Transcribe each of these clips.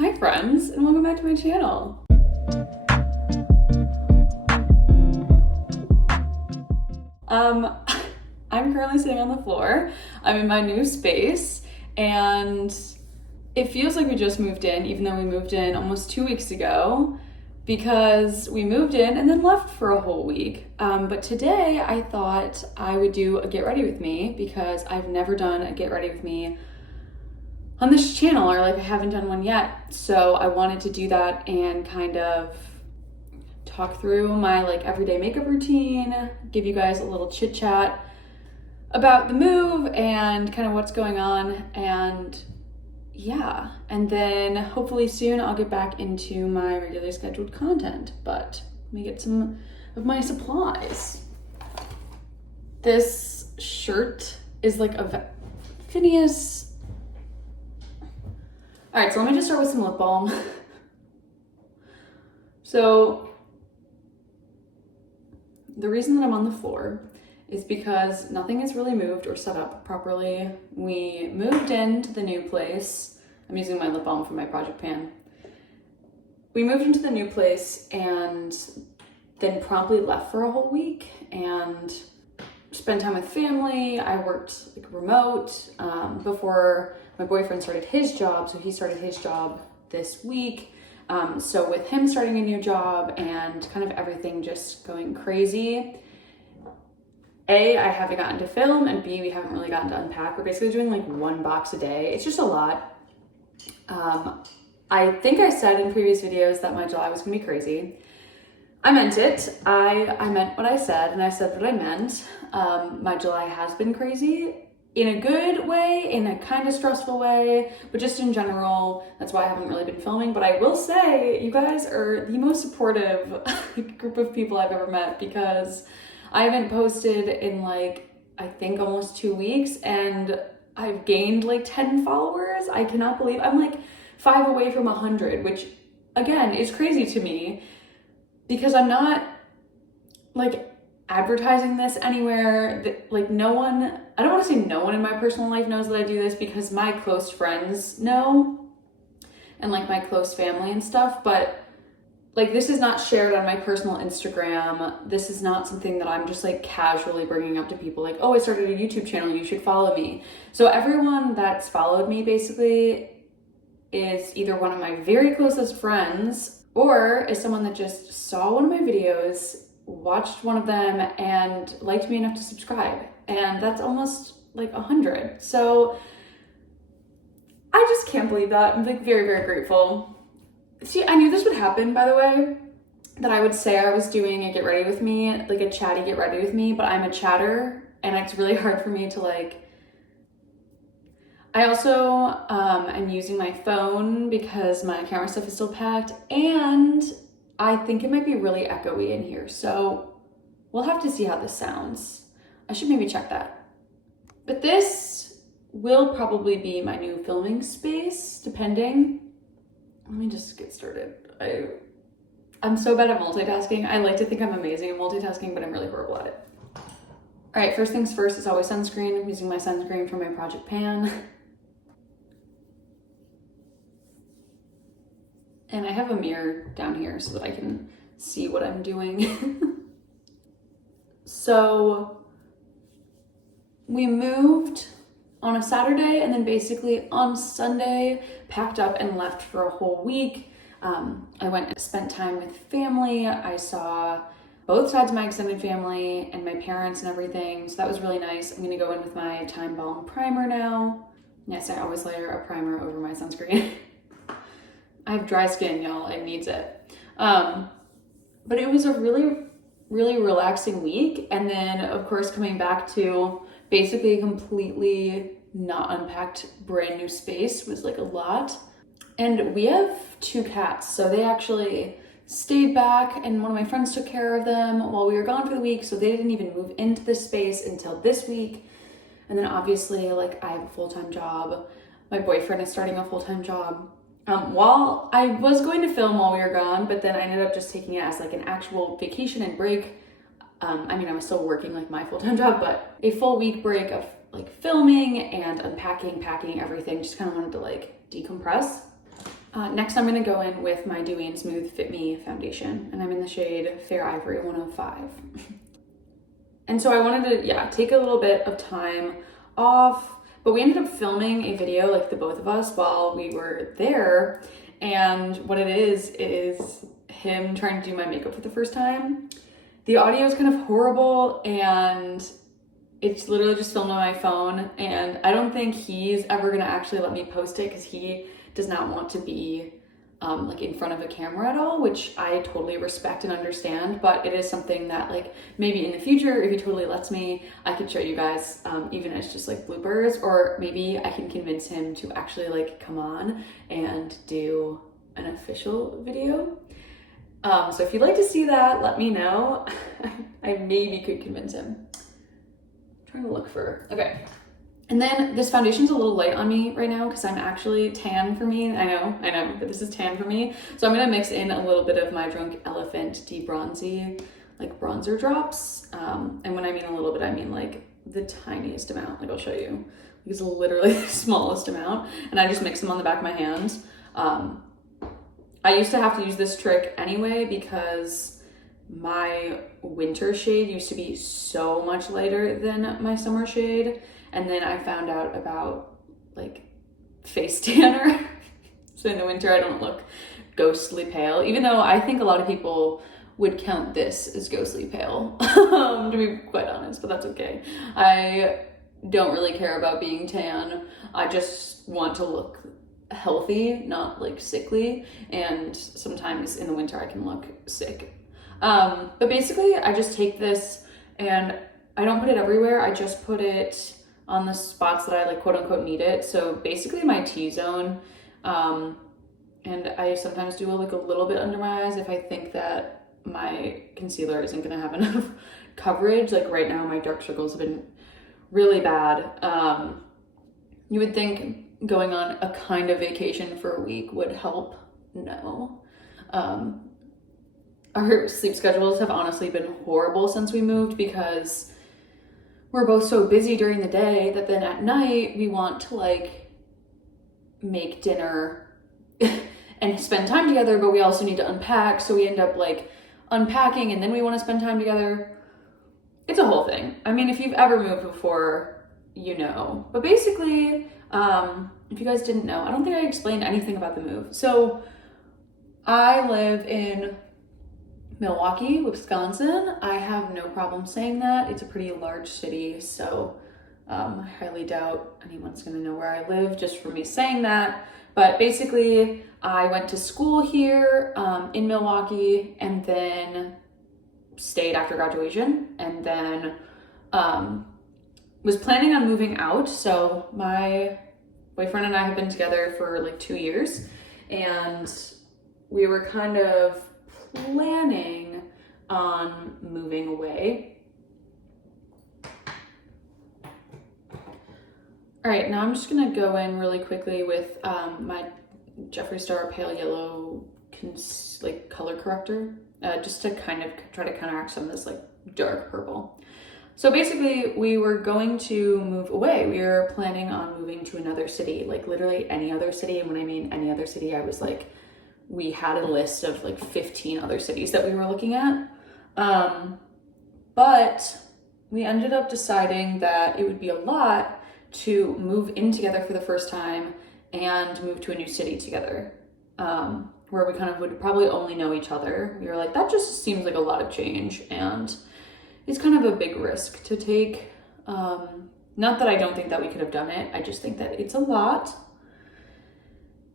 Hi friends, and welcome back to my channel. I'm currently sitting on the floor. I'm in my new space, and it feels like we just moved in, even though we moved in almost 2 weeks ago, because we moved in and then left for a whole week. But today I thought I would do a get ready with me because I've never done a get ready with me on this channel, or like I haven't done one yet. So I wanted to do that and kind of talk through my like everyday makeup routine, give you guys a little chit chat about the move and kind of what's going on, and yeah, and then hopefully soon I'll get back into my regularly scheduled content. But let me get some of my supplies. This shirt is like a Phineas. All right, so let me just start with some lip balm. So the reason that I'm on the floor is because nothing is really moved or set up properly. We moved into the new place. I'm using my lip balm from my project pan. We moved into the new place and then promptly left for a whole week and spent time with family. I worked like remote before my boyfriend started his job. So he started his job this week. So with him starting a new job and kind of everything just going crazy, A, I haven't gotten to film, and B, we haven't really gotten to unpack. We're basically doing like one box a day. It's just a lot. I think I said in previous videos that my July was gonna be crazy. I meant it. I meant what I said, and I said what I meant. My July has been crazy in a good way, in a kind of stressful way, but just in general, that's why I haven't really been filming. But I will say, you guys are the most supportive group of people I've ever met, because I haven't posted in like, I think almost 2 weeks, and I've gained like 10 followers. I cannot believe I'm like 5 away from 100, which again is crazy to me because I'm not like advertising this anywhere. Like no one, I don't want to say no one in my personal life knows that I do this, because my close friends know and like my close family and stuff, but like this is not shared on my personal Instagram. This is not something that I'm just like casually bringing up to people like, oh, I started a YouTube channel, you should follow me. So everyone that's followed me basically is either one of my very closest friends or is someone that just saw one of my videos, watched one of them, and liked me enough to subscribe. And that's almost like 100. So I just can't believe that. I'm like very, very grateful. See, I knew this would happen, by the way, that I would say I was doing a get ready with me, like a chatty get ready with me, but I'm a chatter and it's really hard for me to like, I also am using my phone because my camera stuff is still packed, and I think it might be really echoey in here. So we'll have to see how this sounds. I should maybe check that. But this will probably be my new filming space, depending. Let me just get started. I'm so bad at multitasking. I like to think I'm amazing at multitasking, but I'm really horrible at it. All right, first things first is always sunscreen. I'm using my sunscreen from my project pan. And I have a mirror down here so that I can see what I'm doing. So we moved on a Saturday, and then basically on Sunday packed up and left for a whole week. I went and spent time with family. I saw both sides of my extended family and my parents and everything, so that was really nice. I'm gonna go in with my Time Balm primer now. Yes, I always layer a primer over my sunscreen. I have dry skin, y'all, it needs it. But it was a really, really relaxing week. And then of course coming back to basically a completely not unpacked brand new space was like a lot. And we have 2 cats, so they actually stayed back and one of my friends took care of them while we were gone for the week, so they didn't even move into this space until this week. And then obviously like I have a full-time job. My boyfriend is starting a full-time job. While I was going to film while we were gone, but then I ended up just taking it as like an actual vacation and break. I mean, I was still working like my full-time job, but a full week break of like filming and unpacking, packing, everything. Just kind of wanted to like decompress. Next, I'm gonna go in with my Dewy and Smooth Fit Me foundation, and I'm in the shade Fair Ivory 105. And so I wanted to, take a little bit of time off, but we ended up filming a video, like the both of us, while we were there. And what it is him trying to do my makeup for the first time. The audio is kind of horrible, and it's literally just filmed on my phone. And I don't think he's ever gonna actually let me post it because he does not want to be like in front of a camera at all, which I totally respect and understand, but it is something that like maybe in the future, if he totally lets me, I could show you guys even as just like bloopers, or maybe I can convince him to actually like come on and do an official video. So if you'd like to see that, let me know. I maybe could convince him. I'm trying to look for, okay. And then this foundation's a little light on me right now because I'm actually tan for me. I know, but this is tan for me. So I'm gonna mix in a little bit of my Drunk Elephant De-Bronzy, like bronzer drops. And when I mean a little bit, I mean like the tiniest amount. Like I'll show you. It's literally the smallest amount. And I just mix them on the back of my hand. I used to have to use this trick anyway because my winter shade used to be so much lighter than my summer shade. And then I found out about like face tanner. So in the winter, I don't look ghostly pale, even though I think a lot of people would count this as ghostly pale, to be quite honest, but that's okay. I don't really care about being tan. I just want to look healthy, not like sickly. And sometimes in the winter I can look sick. But basically I just take this and I don't put it everywhere. I just put it on the spots that I like quote unquote need it. So basically my T-zone, and I sometimes do like a little bit under my eyes if I think that my concealer isn't gonna have enough coverage. Like right now my dark circles have been really bad. You would think going on a kind of vacation for a week would help. No. Our sleep schedules have honestly been horrible since we moved because we're both so busy during the day that then at night we want to like make dinner and spend time together, but we also need to unpack. So we end up like unpacking and then we want to spend time together. It's a whole thing. I mean, if you've ever moved before, you know. But basically, if you guys didn't know, I don't think I explained anything about the move. So I live in Milwaukee, Wisconsin. I have no problem saying that. It's a pretty large city, so I highly doubt anyone's gonna know where I live just for me saying that. But basically, I went to school here in Milwaukee and then stayed after graduation and then was planning on moving out. So my boyfriend and I have been together for like 2 years and we were kind of planning on moving away. All right, now I'm just gonna go in really quickly with my Jeffree Star Pale Yellow like color corrector, just to kind of try to counteract some of this like dark purple. So basically we were going to move away. We were planning on moving to another city, like literally any other city. And when I mean any other city, I was like, we had a list of like 15 other cities that we were looking at. But we ended up deciding that it would be a lot to move in together for the first time and move to a new city together, where we kind of would probably only know each other. We were like, that just seems like a lot of change and it's kind of a big risk to take. Not that I don't think that we could have done it. I just think that it's a lot.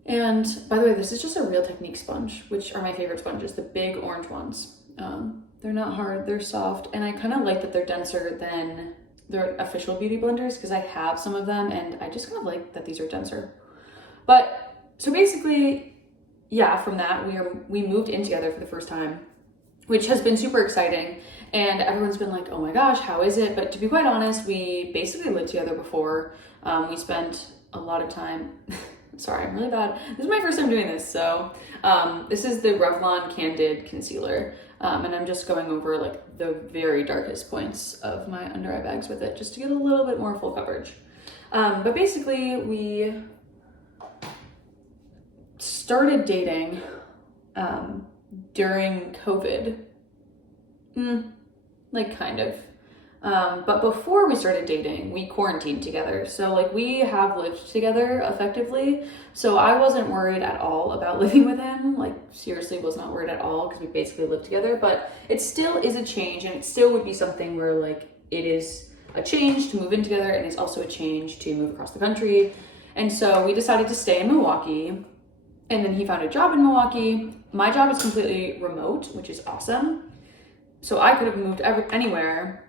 And by the way, this is just a Real Technique sponge, which are my favorite sponges, the big orange ones. They're not hard, they're soft, and I kind of like that they're denser than their official beauty blenders because I have some of them and I just kind of like that these are denser. But so basically, yeah, from that we moved in together for the first time, which has been super exciting. And everyone's been like, oh my gosh, how is it? But to be quite honest, we basically lived together before. We spent a lot of time. Sorry, I'm really bad. This is my first time doing this. So this is the Revlon Candid Concealer. And I'm just going over like the very darkest points of my under eye bags with it just to get a little bit more full coverage. But basically we started dating during COVID. Like kind of. But before we started dating, we quarantined together. So like we have lived together effectively. So I wasn't worried at all about living with him. Like seriously was not worried at all because we basically lived together. But it still is a change, and it still would be something where like it is a change to move in together, and it's also a change to move across the country. And so we decided to stay in Milwaukee, and then he found a job in Milwaukee. My job is completely remote, which is awesome. So I could have moved anywhere,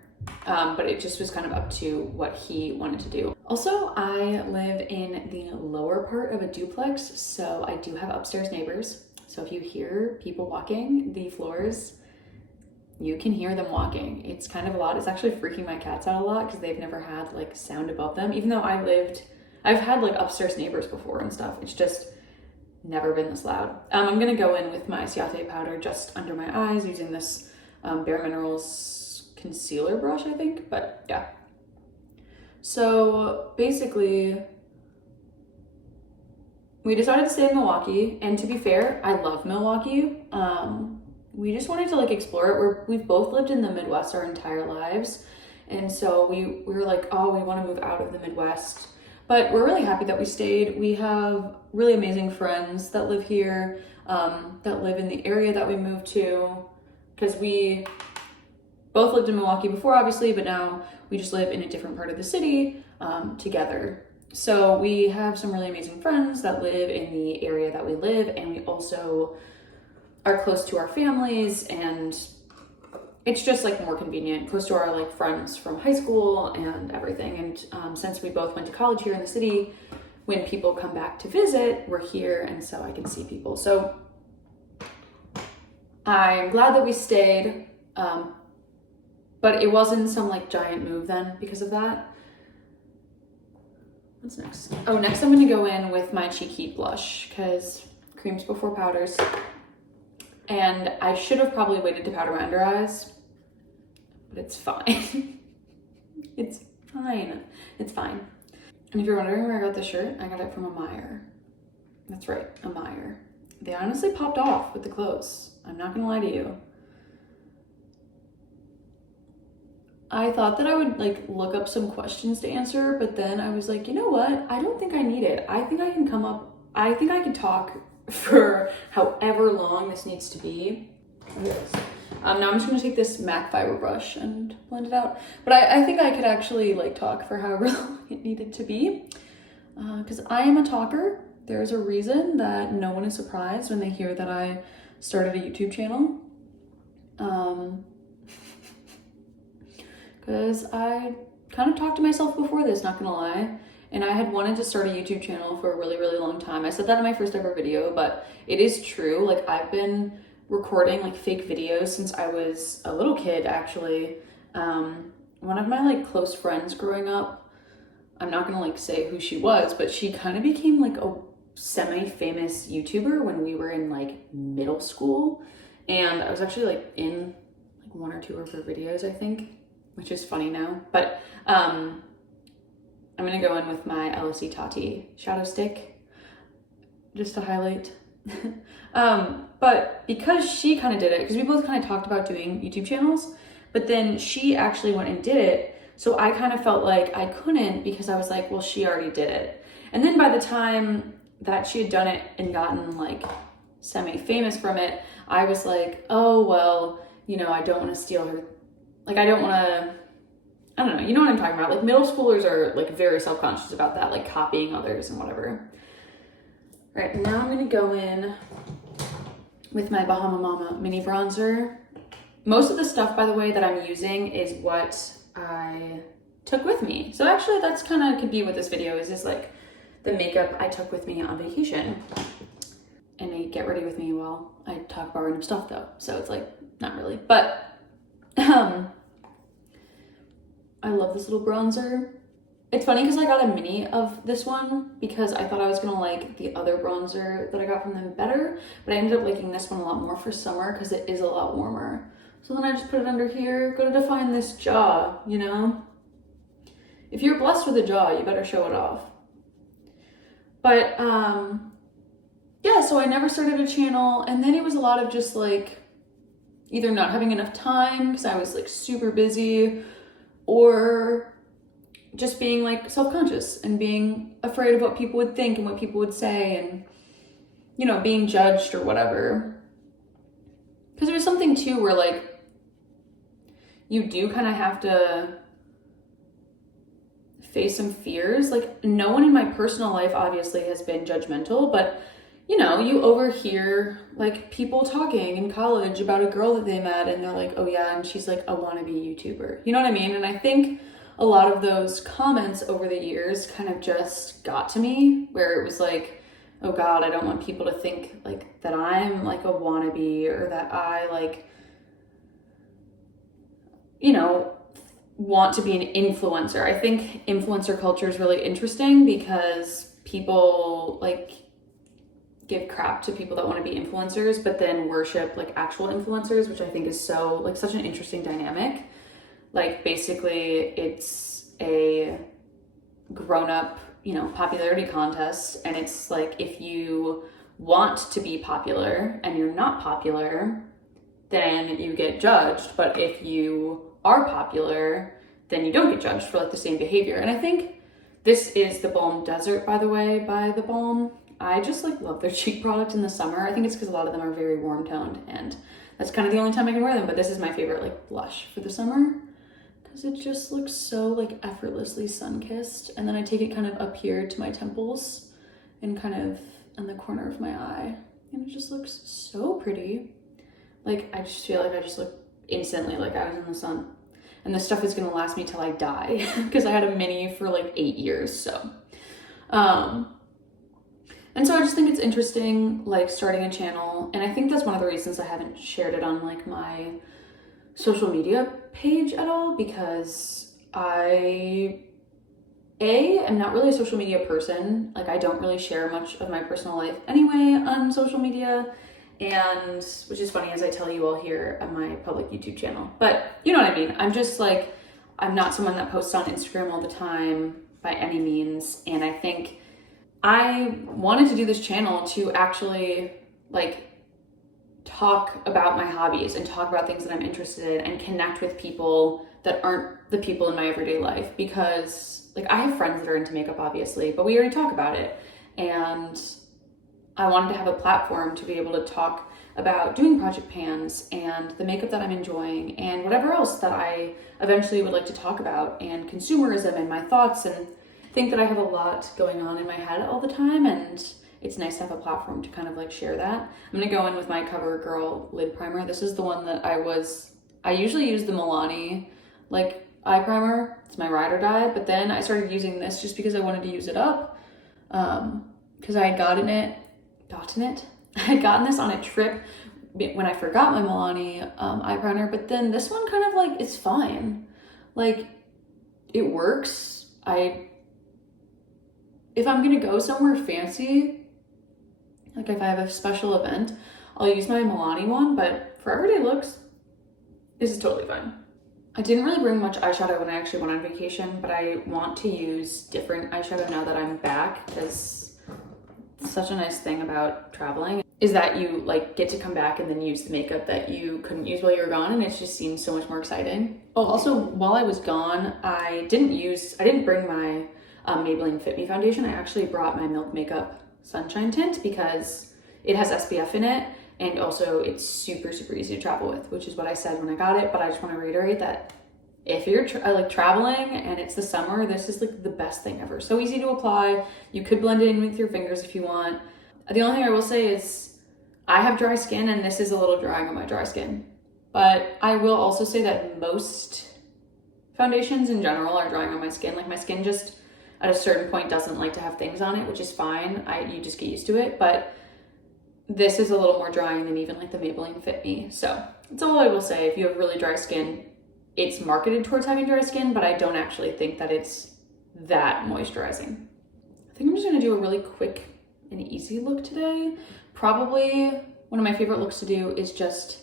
but it just was kind of up to what he wanted to do. Also, I live in the lower part of a duplex, so I do have upstairs neighbors. So if you hear people walking the floors, you can hear them walking. It's kind of a lot. It's actually freaking my cats out a lot because they've never had like sound above them. Even though I've had like upstairs neighbors before and stuff. It's just never been this loud. I'm gonna go in with my Ciate powder just under my eyes using this Bare Minerals concealer brush, I think, but yeah. So basically, we decided to stay in Milwaukee, and to be fair, I love Milwaukee. We just wanted to like explore it. We've both lived in the Midwest our entire lives, and so we were like, oh, we want to move out of the Midwest. But we're really happy that we stayed. We have really amazing friends that live here, that live in the area that we moved to, because we both lived in Milwaukee before, obviously, but now we just live in a different part of the city together. So we have some really amazing friends that live in the area that we live, and we also are close to our families, and it's just like more convenient, close to our like friends from high school and everything. And since we both went to college here in the city, when people come back to visit, we're here, and so I can see people. So I'm glad that we stayed, but it wasn't some like giant move then because of that. What's next? Oh, next I'm gonna go in with my Cheek Heat blush because creams before powders. And I should have probably waited to powder my under eyes, but it's fine. It's fine. It's fine. And if you're wondering where I got this shirt, I got it from a Meijer. That's right, a Meijer. They honestly popped off with the clothes. I'm not gonna lie to you. I thought that I would like look up some questions to answer, but then I was like, you know what? I don't think I need it. I think I can talk for however long this needs to be. Now I'm just gonna take this MAC fiber brush and blend it out. But I think I could actually like talk for however long it needed to be, because I am a talker. There's a reason that no one is surprised when they hear that I started a YouTube channel. Because I kind of talked to myself before this, not gonna lie. And I had wanted to start a YouTube channel for a really, really long time. I said that in my first ever video, but it is true. Like I've been recording like fake videos since I was a little kid, actually. One of my like close friends growing up, I'm not gonna like say who she was, but she kind of became like a semi-famous YouTuber when we were in like middle school. And I was actually like in like one or two of her videos, I think, which is funny now. But I'm gonna go in with my LSE Tati shadow stick just to highlight. But because she kind of did it, because we both kind of talked about doing YouTube channels, but then she actually went and did it. So I kind of felt like I couldn't because I was like, well, she already did it. And then by the time that she had done it and gotten like semi-famous from it, I was like, oh, well, you know, I don't want to steal her. Like, I don't know, you know what I'm talking about? Like middle schoolers are like very self-conscious about that, like copying others and whatever. All right, now I'm gonna go in with my Bahama Mama mini bronzer. Most of the stuff, by the way, that I'm using is what I took with me. So actually that's kind of could be what this video is like the makeup I took with me on vacation. And they get ready with me while I talk about random stuff though. So it's like, not really, but I love this little bronzer. It's funny because I got a mini of this one because I thought I was gonna like the other bronzer that I got from them better, but I ended up liking this one a lot more for summer because it is a lot warmer. So then I just put it under here, gotta define this jaw, you know? If you're blessed with a jaw, you better show it off. But yeah, yeah, so I never started a channel, and then it was a lot of just like either not having enough time because I was like super busy, or just being like self-conscious and being afraid of what people would think and what people would say, and you know, being judged or whatever. Because there's something too where like you do kind of have to face some fears. Like no one in my personal life obviously has been judgmental, but you know, you overhear like people talking in college about a girl that they met and they're like, oh yeah, and she's like a wannabe YouTuber. You know what I mean? And I think a lot of those comments over the years kind of just got to me, where it was like, oh God, I don't want people to think like that I'm like a wannabe, or that I like, you know, want to be an influencer. I think influencer culture is really interesting because people like give crap to people that want to be influencers, but then worship like actual influencers, which I think is so like such an interesting dynamic. Like basically it's a grown-up, you know, popularity contest, and it's like if you want to be popular and you're not popular, then you get judged, but if you are popular, then you don't get judged for like the same behavior. And I think this is the Balm Desert, by the way, by The Balm. I just like love their cheek product in the summer. I think it's because a lot of them are very warm toned, and that's kind of the only time I can wear them, but this is my favorite like blush for the summer because it just looks so like effortlessly sun-kissed. And then I take it kind of up here to my temples and kind of on the corner of my eye, and it just looks so pretty. Like I just feel like I just look instantly like I was in the sun. And this stuff is gonna last me till I die because I had a mini for like 8 years. So, and so I just think it's interesting, like starting a channel. And I think that's one of the reasons I haven't shared it on like my social media page at all, because I, am not really a social media person. Like I don't really share much of my personal life anyway on social media. And which is funny as I tell you all here on my public YouTube channel, but you know what I mean? I'm just like, I'm not someone that posts on Instagram all the time by any means. And I think I wanted to do this channel to actually like talk about my hobbies and talk about things that I'm interested in and connect with people that aren't the people in my everyday life, because like I have friends that are into makeup obviously, but we already talk about it. And I wanted to have a platform to be able to talk about doing project pans and the makeup that I'm enjoying and whatever else that I eventually would like to talk about, and consumerism and my thoughts, and think that I have a lot going on in my head all the time, and it's nice to have a platform to kind of like share that. I'm gonna go in with my CoverGirl lid primer. This is the one that I usually use the Milani like eye primer. It's my ride or die, but then I started using this just because I wanted to use it up, because I had gotten I had gotten this on a trip when I forgot my Milani eye primer, but then this one kind of like, it's fine. Like it works. If I'm gonna go somewhere fancy, like if I have a special event, I'll use my Milani one, but for everyday looks, this is totally fine. I didn't really bring much eyeshadow when I actually went on vacation, but I want to use different eyeshadow now that I'm back, because such a nice thing about traveling is that you like get to come back and then use the makeup that you couldn't use while you were gone, and it just seems so much more exciting. Oh, also while I was gone, I didn't bring my Maybelline Fit Me foundation. I actually brought my Milk Makeup Sunshine Tint because it has SPF in it, and also it's super, super easy to travel with, which is what I said when I got it. But I just want to reiterate that if you're like traveling and it's the summer, this is like the best thing ever. So easy to apply. You could blend it in with your fingers if you want. The only thing I will say is I have dry skin, and this is a little drying on my dry skin. But I will also say that most foundations in general are drying on my skin. Like my skin just at a certain point doesn't like to have things on it, which is fine. You just get used to it. But this is a little more drying than even like the Maybelline Fit Me. So that's all I will say. If you have really dry skin, it's marketed towards having dry skin, but I don't actually think that it's that moisturizing. I think I'm just gonna do a really quick and easy look today. Probably one of my favorite looks to do is just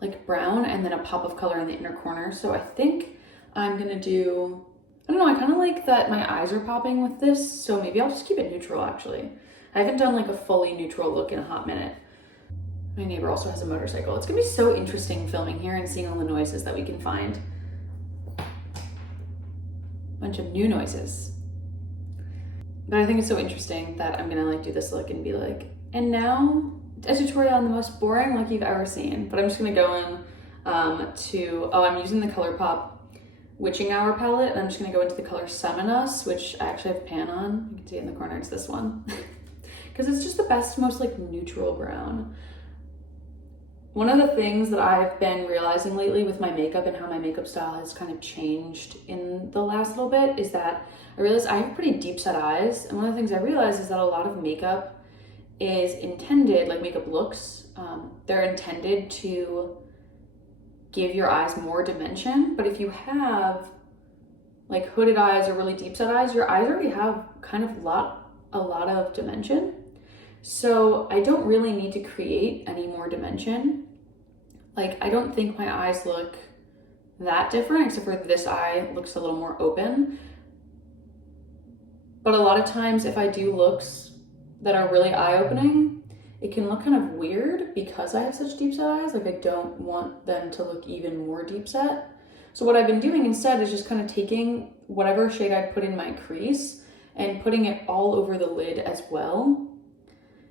like brown and then a pop of color in the inner corner. So I think I'm gonna do, I don't know, I kind of like that my eyes are popping with this, so maybe I'll just keep it neutral actually. I haven't done like a fully neutral look in a hot minute. My neighbor also has a motorcycle. It's gonna be so interesting filming here and seeing all the noises that we can find. Bunch of new noises. But I think it's so interesting that I'm gonna like do this look and be like, and now a tutorial on the most boring look you've ever seen. But I'm just gonna go in I'm using the ColourPop Witching Hour palette, and I'm just gonna go into the color Summonus, which I actually have a pan on. You can see it in the corner, it's this one. Because it's just the best, most like neutral brown. One of the things that I've been realizing lately with my makeup and how my makeup style has kind of changed in the last little bit is that I realized I have pretty deep set eyes. And one of the things I realized is that a lot of makeup is intended, like makeup looks, they're intended to give your eyes more dimension. But if you have like hooded eyes or really deep set eyes, your eyes already have kind of a lot of dimension. So I don't really need to create any more dimension. Like, I don't think my eyes look that different, except for this eye looks a little more open. But a lot of times if I do looks that are really eye-opening, it can look kind of weird because I have such deep set eyes. Like, I don't want them to look even more deep set. So what I've been doing instead is just kind of taking whatever shade I put in my crease and putting it all over the lid as well.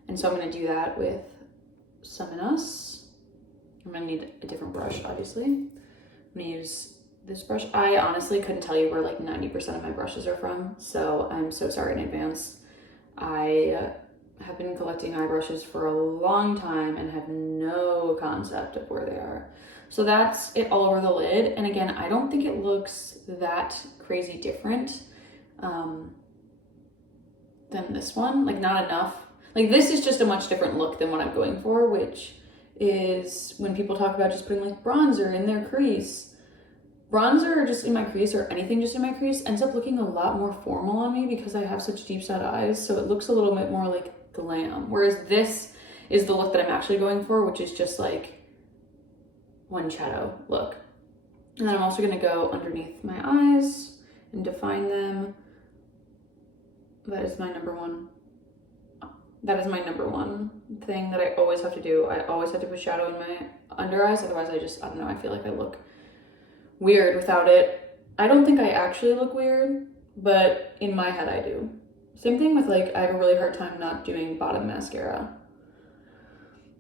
And so I'm gonna do that with Summonus. I'm gonna need a different brush, obviously. I'm gonna use this brush. I honestly couldn't tell you where like 90% of my brushes are from, so I'm so sorry in advance. I have been collecting eye brushes for a long time and have no concept of where they are. So that's it all over the lid. And again, I don't think it looks that crazy different than this one, like not enough. Like this is just a much different look than what I'm going for, which is when people talk about just putting like bronzer in their crease. Bronzer just in my crease or anything just in my crease ends up looking a lot more formal on me because I have such deep set eyes. So it looks a little bit more like glam. Whereas this is the look that I'm actually going for, which is just like one shadow look. And then I'm also gonna go underneath my eyes and define them. That is my number one. That is my number one thing that I always have to do. I always have to put shadow in my under eyes. Otherwise I don't know, I feel like I look weird without it. I don't think I actually look weird, but in my head I do. Same thing with like, I have a really hard time not doing bottom mascara.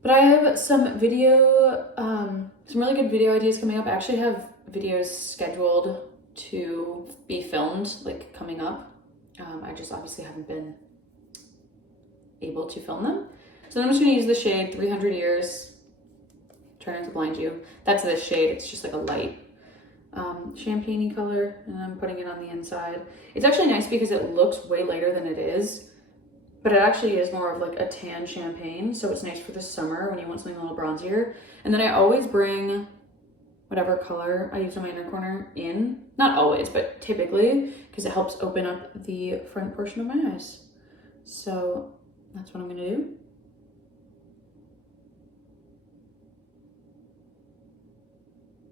But I have some really good video ideas coming up. I actually have videos scheduled to be filmed, like coming up. I just obviously haven't been able to film them. So then I'm just gonna use the shade 300 Years. Try not to blind you. That's this shade, it's just like a light champagne-y color, and I'm putting it on the inside. It's actually nice because it looks way lighter than it is, but it actually is more of like a tan champagne, so it's nice for the summer when you want something a little bronzier. And then I always bring whatever color I use on my inner corner in. Not always, but typically, because it helps open up the front portion of my eyes. So that's what I'm gonna do.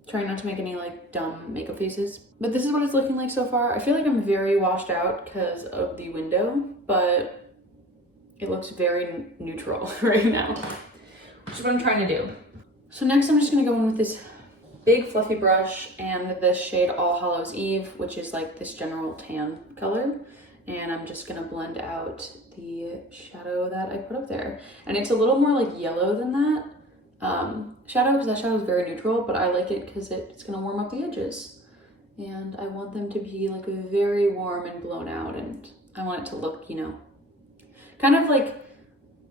Trying not to make any like dumb makeup faces. But this is what it's looking like so far. I feel like I'm very washed out because of the window, but it looks very neutral right now, which is what I'm trying to do. So next I'm just gonna go in with this big fluffy brush and this shade All Hallows Eve, which is like this general tan color. And I'm just gonna blend out the shadow that I put up there. And it's a little more like yellow than that shadow, because that shadow is very neutral, but I like it because it's gonna warm up the edges. And I want them to be like very warm and blown out, and I want it to look, you know, kind of like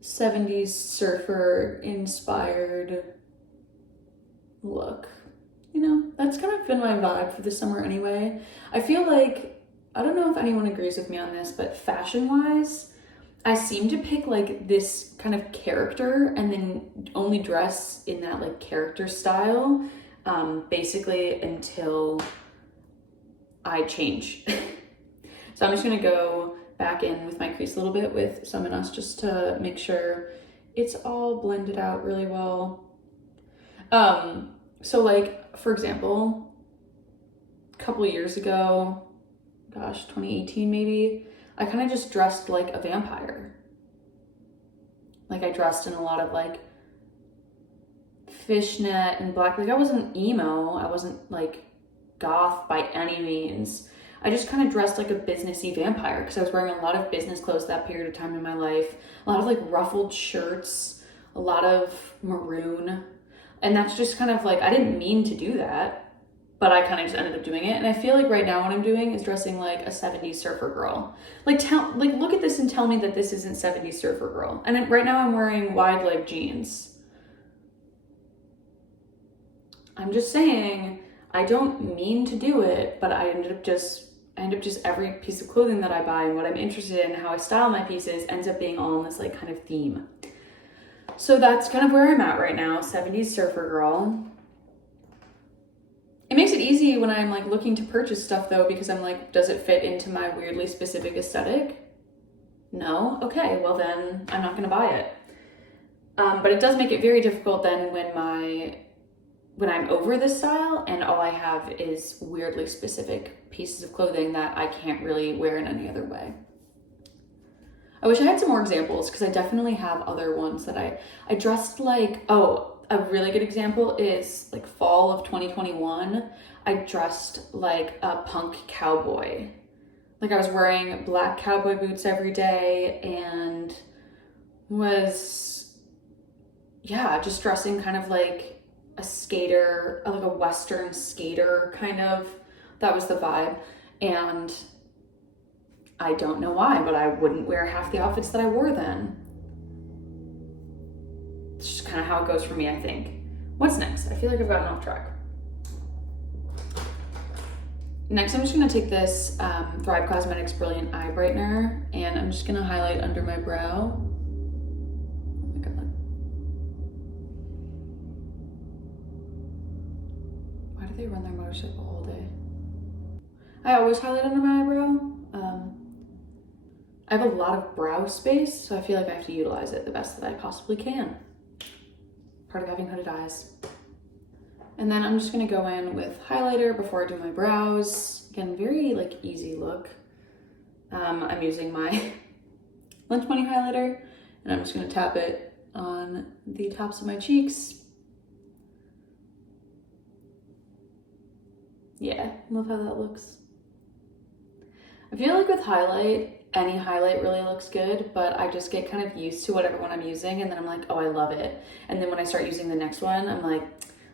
70s surfer inspired look. You know, that's kind of been my vibe for the summer anyway. I feel like, I don't know if anyone agrees with me on this, but fashion-wise, I seem to pick like this kind of character and then only dress in that like character style, basically until I change. So I'm just gonna go back in with my crease a little bit with Summonus just to make sure it's all blended out really well. So like, for example, a couple years ago, gosh, 2018 maybe, I kind of just dressed like a vampire. Like I dressed in a lot of like fishnet and black. Like I wasn't emo, I wasn't like goth by any means. I just kind of dressed like a businessy vampire because I was wearing a lot of business clothes that period of time in my life. A lot of like ruffled shirts, a lot of maroon. And that's just kind of like, I didn't mean to do that, but I kind of just ended up doing it. And I feel like right now what I'm doing is dressing like a 70s surfer girl. Like look at this and tell me that this isn't 70s surfer girl. And right now I'm wearing wide leg jeans. I'm just saying, I don't mean to do it, but I end up just every piece of clothing that I buy and what I'm interested in, how I style my pieces ends up being all in this like kind of theme. So that's kind of where I'm at right now, 70s surfer girl. It makes it easy when I'm like looking to purchase stuff though, because I'm like, does it fit into my weirdly specific aesthetic? No? Okay, well then I'm not gonna buy it. But it does make it very difficult then when I'm over this style and all I have is weirdly specific pieces of clothing that I can't really wear in any other way. I wish I had some more examples because I definitely have other ones that I dressed like. Oh, a really good example is like fall of 2021. I dressed like a punk cowboy. Like I was wearing black cowboy boots every day and was, yeah, just dressing kind of like a skater, like a Western skater kind of. That was the vibe. And I don't know why, but I wouldn't wear half the outfits that I wore then. It's just kind of how it goes for me, I think. What's next? I feel like I've gotten off track. Next, I'm just gonna take this Thrive Cosmetics Brilliant Eye Brightener and I'm just gonna highlight under my brow. Oh my God. Why do they run their motorcycle all day? I always highlight under my eyebrow. I have a lot of brow space, so I feel like I have to utilize it the best that I possibly can. Part of having hooded eyes. And then I'm just gonna go in with highlighter before I do my brows. Again, very like easy look. I'm using my Lunch Money highlighter and I'm just gonna tap it on the tops of my cheeks. Yeah, love how that looks. I feel like with highlight, any highlight really looks good, but I just get kind of used to whatever one I'm using and then I'm like, oh, I love it. And then when I start using the next one, I'm like,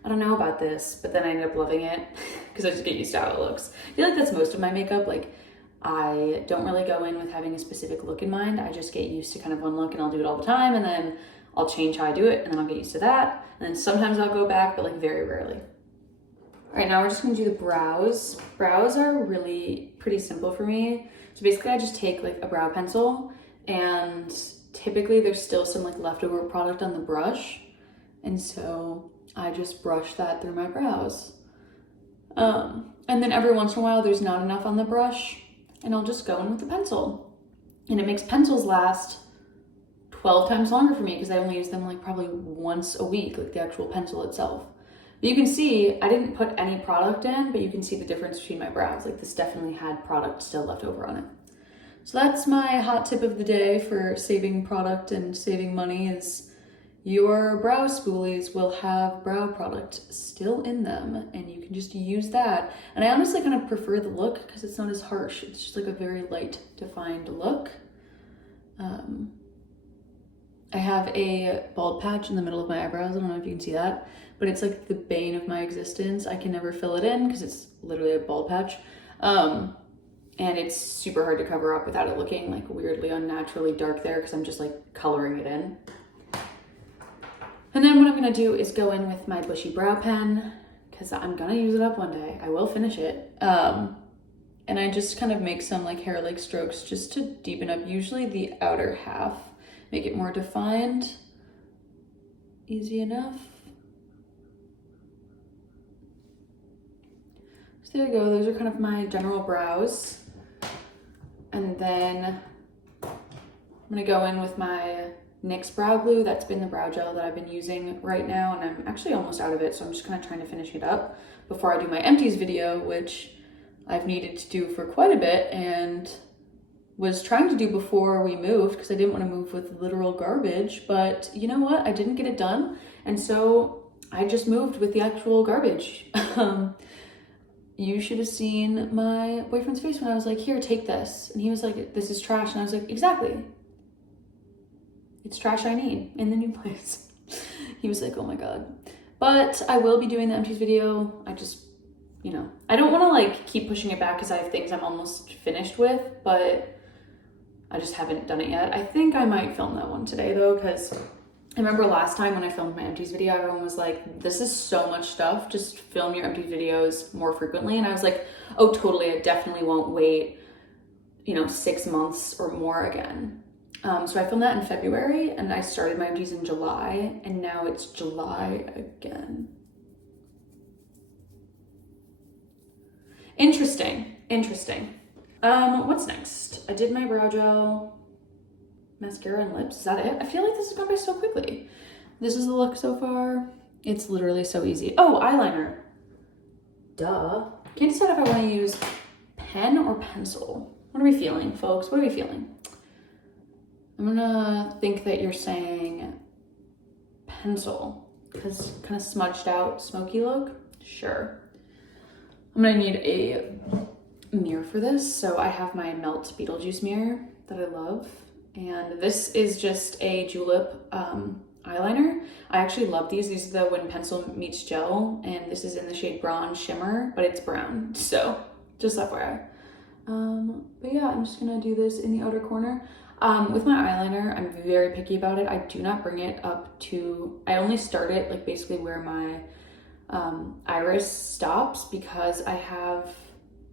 I don't know about this, but then I end up loving it because I just get used to how it looks. I feel like that's most of my makeup. Like I don't really go in with having a specific look in mind. I just get used to kind of one look and I'll do it all the time and then I'll change how I do it and then I'll get used to that. And then sometimes I'll go back, but like very rarely. All right, now we're just gonna do the brows. Brows are really pretty simple for me. So basically I just take like a brow pencil and typically there's still some like leftover product on the brush. And so I just brush that through my brows. And then every once in a while there's not enough on the brush and I'll just go in with the pencil. And it makes pencils last 12 times longer for me because I only use them like probably once a week, like the actual pencil itself. But you can see, I didn't put any product in, but you can see the difference between my brows. Like this definitely had product still left over on it. So that's my hot tip of the day for saving product and saving money is your brow spoolies will have brow product still in them and you can just use that. And I honestly kind of prefer the look because it's not as harsh. It's just like a very light defined look. I have a bald patch in the middle of my eyebrows. I don't know if you can see that, but it's like the bane of my existence. I can never fill it in because it's literally a bald patch. And it's super hard to cover up without it looking like weirdly unnaturally dark there because I'm just like coloring it in. And then what I'm gonna do is go in with my Bushy Brow Pen because I'm gonna use it up one day. I will finish it. And I just kind of make some like hair-like strokes just to deepen up usually the outer half. Make it more defined. Easy enough. So there you go, those are kind of my general brows. And then I'm gonna go in with my NYX brow glue. That's been the brow gel that I've been using right now and I'm actually almost out of it, so I'm just kind of trying to finish it up before I do my empties video, which I've needed to do for quite a bit and was trying to do before we moved because I didn't want to move with literal garbage, but you know what? I didn't get it done. And so I just moved with the actual garbage. You should have seen my boyfriend's face when I was like, here, take this. And he was like, this is trash. And I was like, exactly. It's trash I need in the new place. He was like, oh my God. But I will be doing the empties video. I just, you know, I don't want to like keep pushing it back because I have things I'm almost finished with, but I just haven't done it yet. I think I might film that one today though, because I remember last time when I filmed my empties video, everyone was like, this is so much stuff, just film your empty videos more frequently. And I was like, oh, totally, I definitely won't wait, you know, 6 months or more again. So I filmed that in February and I started my empties in July, and now it's July again. Interesting. What's next? I did my brow gel, mascara, and lips. Is that it? I feel like this has gone by so quickly. This is the look so far. It's literally so easy. Oh, eyeliner. Duh. Can't decide if I want to use pen or pencil. What are we feeling, folks? What are we feeling? I'm gonna think that you're saying pencil because kind of smudged out, smoky look. Sure. I'm gonna need a mirror for this. So I have my Melt Beetlejuice mirror that I love. And this is just a Julep eyeliner. I actually love these. These are the When Pencil Meets Gel, and this is in the shade Bronze Shimmer, but it's brown. So just FYI. But yeah, I'm just gonna do this in the outer corner. With my eyeliner, I'm very picky about it. I do not bring it up to, I only start it like basically where my iris stops, because I have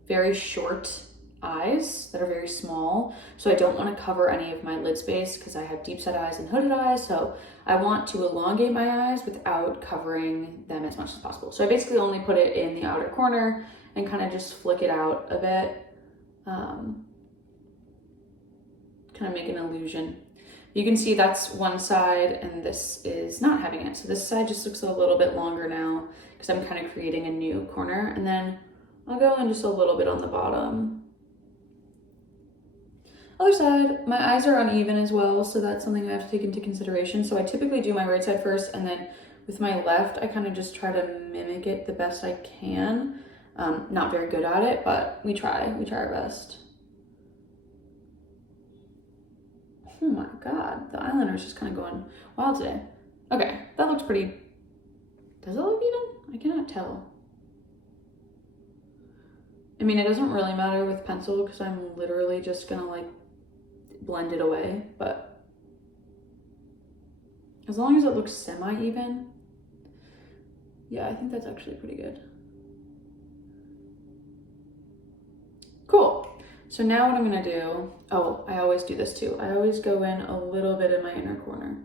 very short eyes that are very small, so I don't want to cover any of my lid space because I have deep set eyes and hooded eyes, so I want to elongate my eyes without covering them as much as possible. So I basically only put it in the outer corner and kind of just flick it out a bit, kind of make an illusion. You can see that's one side and this is not having it, so this side just looks a little bit longer now because I'm kind of creating a new corner, and then I'll go in just a little bit on the bottom. Other side, my eyes are uneven as well, so that's something I have to take into consideration. So I typically do my right side first, and then with my left, I kind of just try to mimic it the best I can. Not very good at it, but we try our best. Oh my God, the eyeliner is just kind of going wild today. Okay, that looks pretty, does it look even? I cannot tell. I mean, it doesn't really matter with pencil because I'm literally just gonna like blend it away, but as long as it looks semi-even, yeah, I think that's actually pretty good. Cool. So now what I'm gonna do, oh, I always do this too. I always go in a little bit in my inner corner.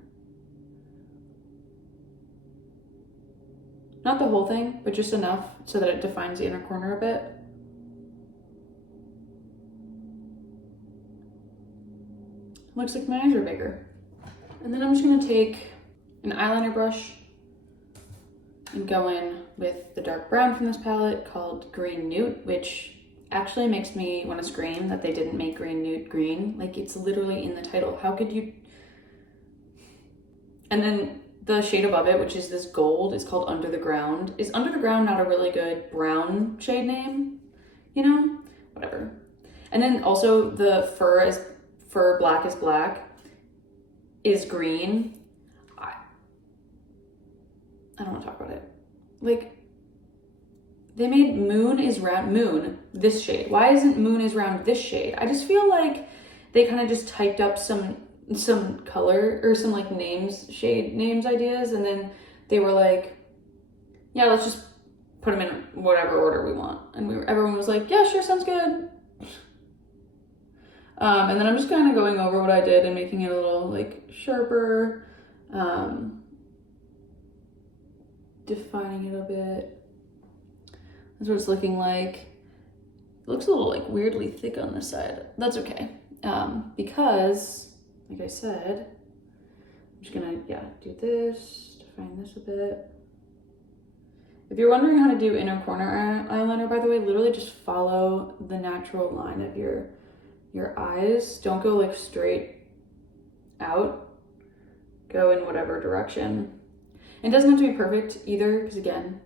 Not the whole thing, but just enough so that it defines the inner corner a bit. Looks like my eyes are bigger. And then I'm just gonna take an eyeliner brush and go in with the dark brown from this palette called Green Newt, which actually makes me want to scream that they didn't make Green Newt green. Like, it's literally in the title. How could you? And then the shade above it, which is this gold, is called Under the Ground. Is Under the Ground not a really good brown shade name? You know? Whatever. And then also the Fur Black is Black is green. I don't want to talk about it. Like, they made Moon is Round, Moon, this shade. Why isn't Moon is Round this shade? I just feel like they kind of just typed up some color or some like shade names ideas, and then they were like, yeah, let's just put them in whatever order we want. And everyone was like, yeah, sure, sounds good. And then I'm just kind of going over what I did and making it a little like sharper, defining it a bit. That's what it's looking like. It looks a little like weirdly thick on this side. That's okay, because like I said, I'm just gonna, do this, define this a bit. If you're wondering how to do inner corner eyeliner, by the way, literally just follow the natural line of your your eyes. Don't go like straight out. Go in whatever direction. It doesn't have to be perfect either, because again,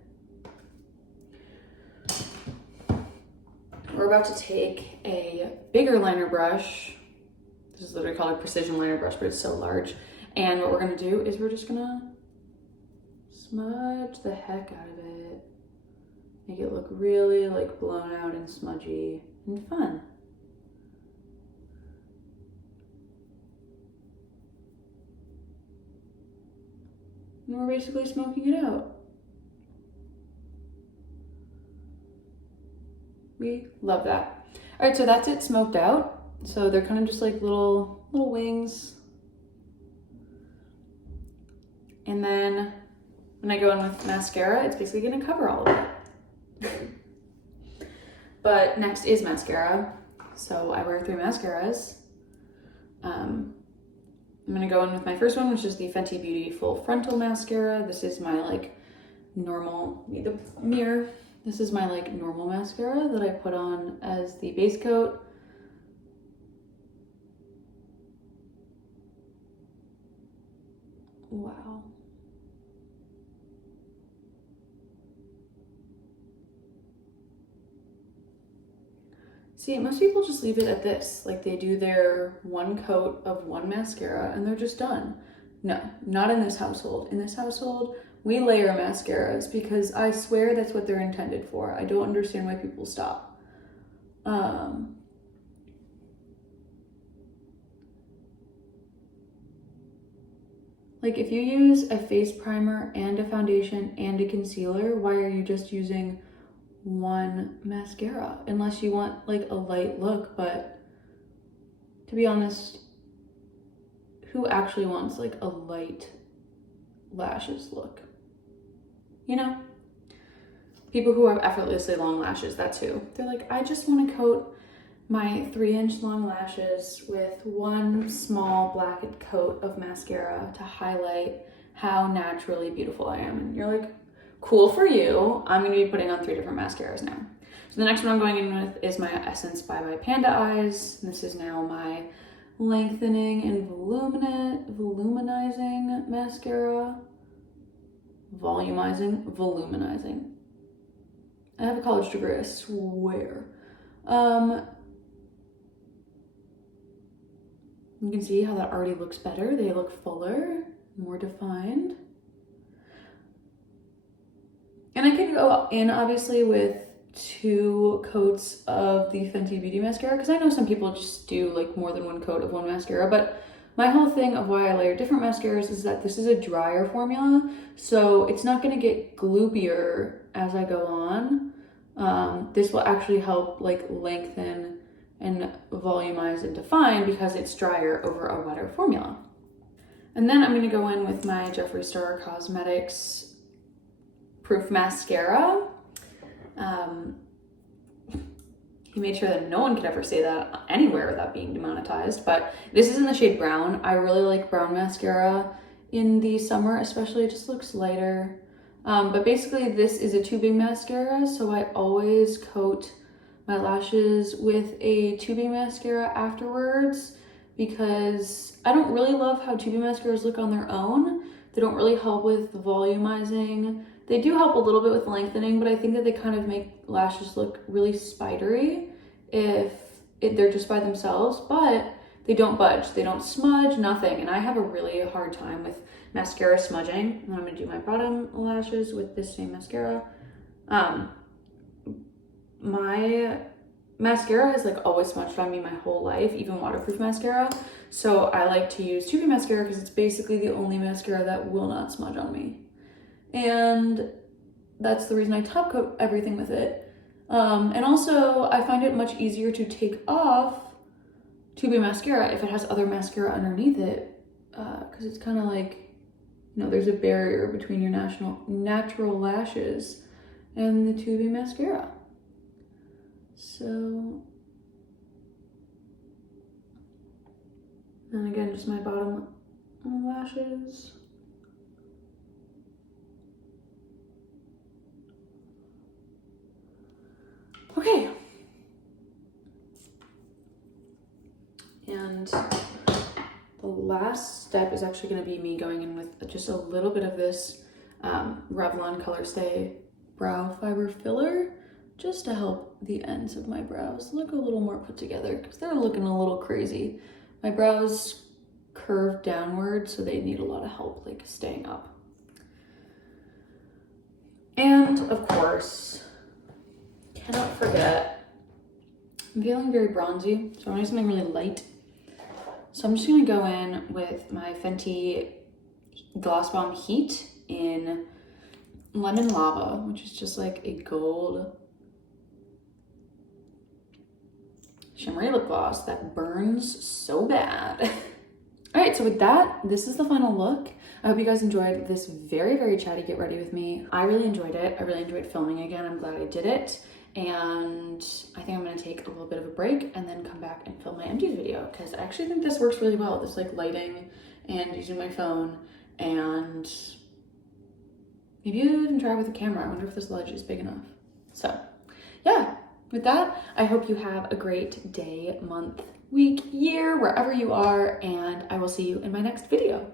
we're about to take a bigger liner brush. This is literally called a precision liner brush, but it's so large. And what we're gonna do is we're just gonna smudge the heck out of it. Make it look really like blown out and smudgy and fun. And we're basically smoking it out. We love that. All right, so that's it smoked out. So they're kind of just like little wings. And then when I go in with mascara, it's basically gonna cover all of it. But next is mascara. So I wear 3 mascaras. I'm gonna go in with my first one, which is the Fenty Beauty Full Frontal Mascara. This is my like normal, need the mirror. This is my like normal mascara that I put on as the base coat. Wow. See, most people just leave it at this. Like they do their one coat of one mascara and they're just done. No, not in this household. In this household, we layer mascaras because I swear that's what they're intended for. I don't understand why people stop. Like if you use a face primer and a foundation and a concealer, why are you just using one mascara? Unless you want like a light look, but to be honest, who actually wants like a light lashes look? You know? People who have effortlessly long lashes, that's who. They're like, I just want to coat my 3-inch long lashes with one small blackened coat of mascara to highlight how naturally beautiful I am. And you're like, cool for you. I'm going to be putting on 3 different mascaras now. So the next one I'm going in with is my Essence by my Panda Eyes. This is now my lengthening and voluminizing mascara. Volumizing. I have a college degree, I swear. You can see how that already looks better. They look fuller, more defined. And I could go in obviously with 2 coats of the Fenty Beauty mascara, because I know some people just do like more than 1 coat of one mascara, but my whole thing of why I layer different mascaras is that this is a drier formula, so it's not gonna get gloopier as I go on. This will actually help like lengthen and volumize and define because it's drier over a wetter formula. And then I'm gonna go in with my Jeffree Star Cosmetics Proof Mascara. He made sure that no one could ever say that anywhere without being demonetized, but this is in the shade brown. I really like brown mascara in the summer, especially. It just looks lighter. But basically this is a tubing mascara, so I always coat my lashes with a tubing mascara afterwards because I don't really love how tubing mascaras look on their own. They don't really help with volumizing. They do help a little bit with lengthening, but I think that they kind of make lashes look really spidery if they're just by themselves, but they don't budge, they don't smudge, nothing. And I have a really hard time with mascara smudging. And I'm gonna do my bottom lashes with this same mascara. My mascara has like always smudged on me my whole life, even waterproof mascara. So I like to use tubing mascara because it's basically the only mascara that will not smudge on me. And that's the reason I top coat everything with it. And also I find it much easier to take off tubing mascara if it has other mascara underneath it, because it's kind of like, you know, there's a barrier between your natural lashes and the tubing mascara. So, and again, just my bottom lashes. Okay. last step is actually going to be me going in with just a little bit of this Revlon Colorstay brow fiber filler, just to help the ends of my brows look a little more put together, because they're looking a little crazy. My brows curve downward, so they need a lot of help like staying up. And of course, cannot forget, I'm feeling very bronzy, so I want something really light. So I'm just gonna go in with my Fenty Gloss Bomb Heat in Lemon Lava, which is just like a gold shimmery lip gloss that burns so bad. All right, so with that, this is the final look. I hope you guys enjoyed this very, very chatty get ready with me. I really enjoyed it. I really enjoyed filming again. I'm glad I did it. And I think I'm gonna take a little bit of a break and then come back and film my empties video, because I actually think this works really well. This like lighting and using my phone, and maybe even try with a camera. I wonder if this ledge is big enough. So yeah, with that, I hope you have a great day, month, week, year, wherever you are, and I will see you in my next video.